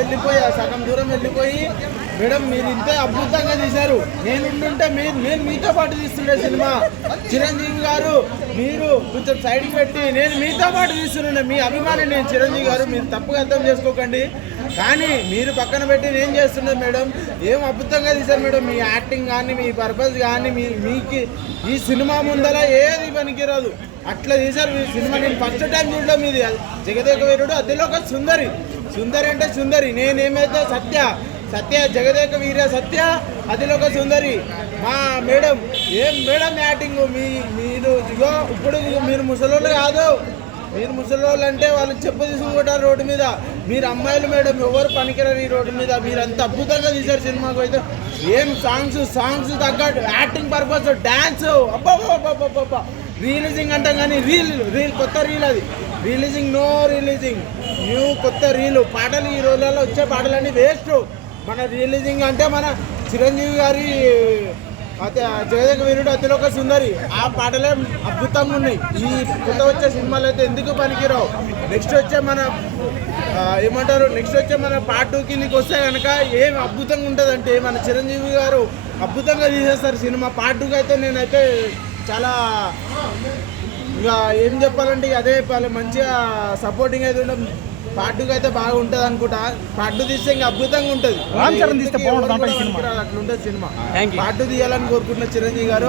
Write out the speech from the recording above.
వెళ్ళిపోయి ఆ సగం దూరం వెళ్ళిపోయి మేడం మీరు ఇంత అద్భుతంగా తీశారు. నేను ఉండుంటే మీరు నేను మీతో పాటు తీస్తుండే సినిమా. చిరంజీవి గారు మీరు కొంచెం సైడ్కి పెట్టి నేను మీతో పాటు తీస్తుండే మీ అభిమాని నేను చిరంజీవి గారు మీరు తప్పుగా అర్థం చేసుకోకండి. కానీ మీరు పక్కన పెట్టి నేను చేస్తుండే మేడం. ఏం అద్భుతంగా తీశారు మేడం. మీ యాక్టింగ్ కానీ మీ పర్పస్ కానీ మీ మీకు ఈ సినిమా ముందర ఏది పనికిరాదు. అట్లా తీశారు మీ సినిమా. నేను ఫస్ట్ టైం చూడడం మీది జగదేక వీరుడు అదిలో ఒక సుందరి. సుందరి అంటే సుందరి. నేనేమైతే సత్య సత్య జగదేక వీర సత్య అదిలో ఒక సుందరి. మా మేడం ఏం మేడం యాక్టింగ్ మీ మీరు ఇగో ఇప్పుడు మీరు ముసలోళ్ళు కాదు. మీరు ముసలోళ్ళు అంటే వాళ్ళు చెప్పు తీసుకుంటారు రోడ్డు మీద. మీరు అమ్మాయిలు మేడం ఎవరు పనికిరారు ఈ రోడ్డు మీద. మీరు అంత అద్భుతంగా తీశారు సినిమాకు అయితే. ఏం సాంగ్స్ సాంగ్స్ తగ్గట్టు యాక్టింగ్ పర్పస్ డ్యాన్స్ అబ్బా రిలీజింగ్ అంటాం కానీ రీల్ రీల్ కొత్త రీల్ అది. రిలీజింగ్ నో రిలీజింగ్ న్యూ కొత్త రీలు పాటలు ఈ రోజులలో వచ్చే పాటలన్నీ వేస్ట్ మన రిలీజింగ్ అంటే మన చిరంజీవి గారి అతే వీరుడు అతిలోక సుందరి. ఆ పాటలే అద్భుతంగా ఉన్నాయి. ఈ కొత్త వచ్చే సినిమాలు అయితే ఎందుకు పనికిరావు? నెక్స్ట్ వచ్చే మన ఏమంటారు? నెక్స్ట్ వచ్చే మన పార్ట్ టూ కిందకి వస్తే కనుక ఏం అద్భుతంగా ఉంటుందంటే మన చిరంజీవి గారు అద్భుతంగా తీసేస్తారు సినిమా. పార్ట్ టూకి అయితే నేనైతే చాలా ఇంకా ఏం చెప్పాలంటే ఇక అదే చెప్పాలి మంచిగా సపోర్టింగ్ అయితే ఉండడం పార్ట్ అయితే బాగా ఉంటుంది అనుకుంటా. పార్ట్ తీస్తే ఇంకా అద్భుతంగా ఉంటుంది. రామ్ చరణ్ తీస్తే బాగుంటుంది అంట ఈ సినిమా. అట్లా ఉంటుంది సినిమా. Thank you. పార్ట్ తీయాలని కోరుకుంటున్న చిరంజీవి గారు.